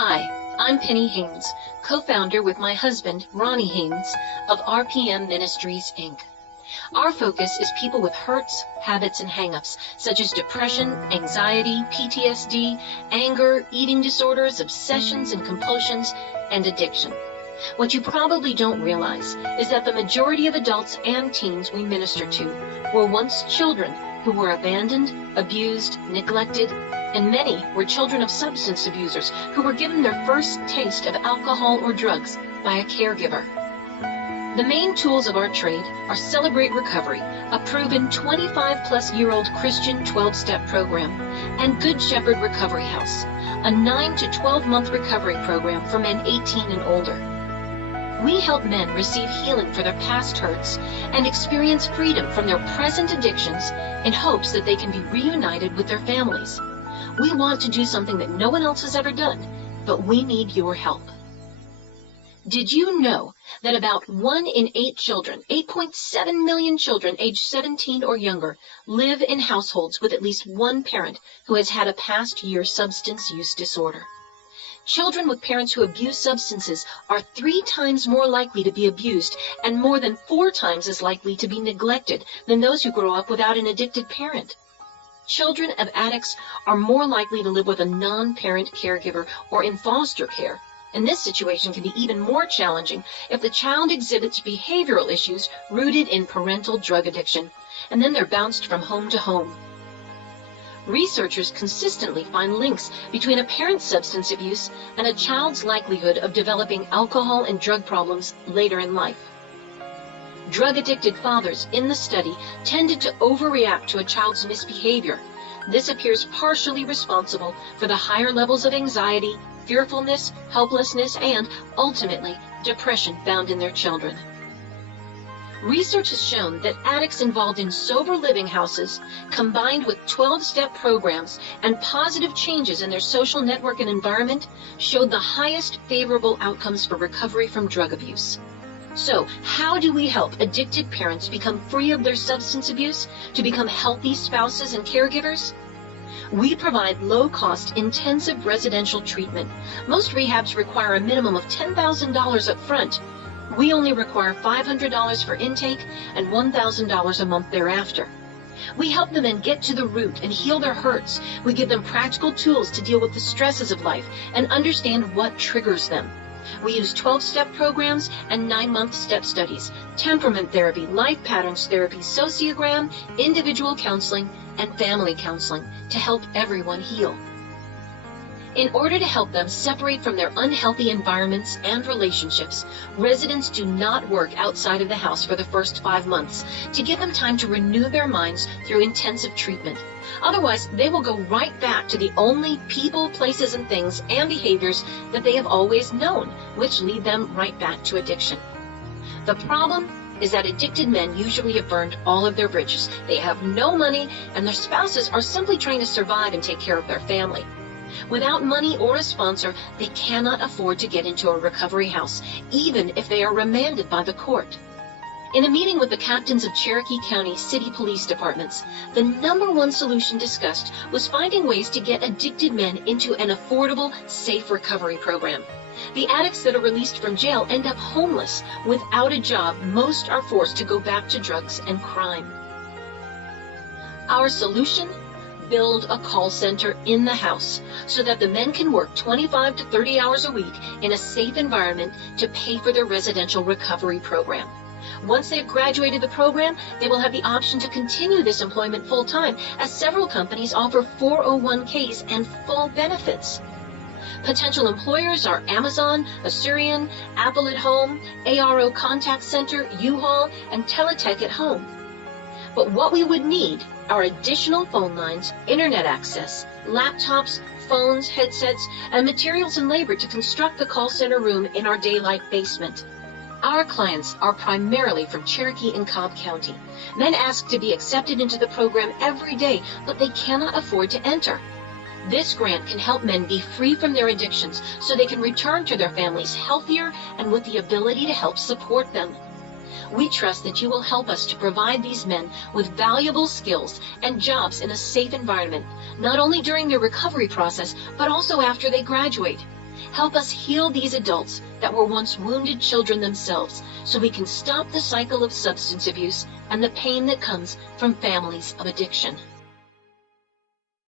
Hi, I'm Penny Haynes, co-founder with my husband, Ronnie Haynes, of RPM Ministries, Inc. Our focus is people with hurts, habits, and hang-ups, such as depression, anxiety, PTSD, anger, eating disorders, obsessions and compulsions, and addiction. What you probably don't realize is that the majority of adults and teens we minister to were once children who were abandoned, abused, neglected, and many were children of substance abusers who were given their first taste of alcohol or drugs by a caregiver. The main tools of our trade are Celebrate Recovery, a proven 25-plus-year-old Christian 12-step program, and Good Shepherd Recovery House, a 9 to 12-month recovery program for men 18 and older. We help men receive healing for their past hurts and experience freedom from their present addictions in hopes that they can be reunited with their families. We want to do something that no one else has ever done, but we need your help. Did you know that about 1 in 8 children, 8.7 million children aged 17 or younger, live in households with at least one parent who has had a past year substance use disorder? Children with parents who abuse substances are 3 times more likely to be abused and more than 4 times as likely to be neglected than those who grow up without an addicted parent. Children of addicts are more likely to live with a non-parent caregiver or in foster care. And this situation can be even more challenging if the child exhibits behavioral issues rooted in parental drug addiction, and then they're bounced from home to home. Researchers consistently find links between a parent's substance abuse and a child's likelihood of developing alcohol and drug problems later in life. Drug-addicted fathers in the study tended to overreact to a child's misbehavior. This appears partially responsible for the higher levels of anxiety, fearfulness, helplessness, and, ultimately, depression found in their children. Research has shown that addicts involved in sober living houses, combined with 12-step programs and positive changes in their social network and environment, showed the highest favorable outcomes for recovery from drug abuse. So, how do we help addicted parents become free of their substance abuse to become healthy spouses and caregivers? We provide low-cost, intensive residential treatment. Most rehabs require a minimum of $10,000 up front. We only require $500 for intake and $1,000 a month thereafter. We help the men get to the root and heal their hurts. We give them practical tools to deal with the stresses of life and understand what triggers them. We use 12-step programs and 9-month step studies, temperament therapy, life patterns therapy, sociogram, individual counseling, and family counseling to help everyone heal. In order to help them separate from their unhealthy environments and relationships, residents do not work outside of the house for the first 5 months to give them time to renew their minds through intensive treatment. Otherwise, they will go right back to the only people, places, and things and behaviors that they have always known, which lead them right back to addiction. The problem is that addicted men usually have burned all of their bridges. They have no money, and their spouses are simply trying to survive and take care of their family. Without money or a sponsor, they cannot afford to get into a recovery house, even if they are remanded by the court. In a meeting with the captains of Cherokee County City Police Departments, the #1 solution discussed was finding ways to get addicted men into an affordable, safe recovery program. The addicts that are released from jail end up homeless. Without a job, most are forced to go back to drugs and crime. Our solution? Build a call center in the house so that the men can work 25 to 30 hours a week in a safe environment to pay for their residential recovery program. Once they've graduated the program, they will have the option to continue this employment full-time, as several companies offer 401ks and full benefits. Potential employers are Amazon, Assyrian, Apple at Home, ARO Contact Center, U-Haul, and Teletech at Home. But what we would need are additional phone lines, internet access, laptops, phones, headsets, and materials and labor to construct the call center room in our daylight basement. Our clients are primarily from Cherokee and Cobb County. Men ask to be accepted into the program every day, but they cannot afford to enter. This grant can help men be free from their addictions so they can return to their families healthier and with the ability to help support them. We trust that you will help us to provide these men with valuable skills and jobs in a safe environment, not only during their recovery process, but also after they graduate. Help us heal these adults that were once wounded children themselves, so we can stop the cycle of substance abuse and the pain that comes from families of addiction.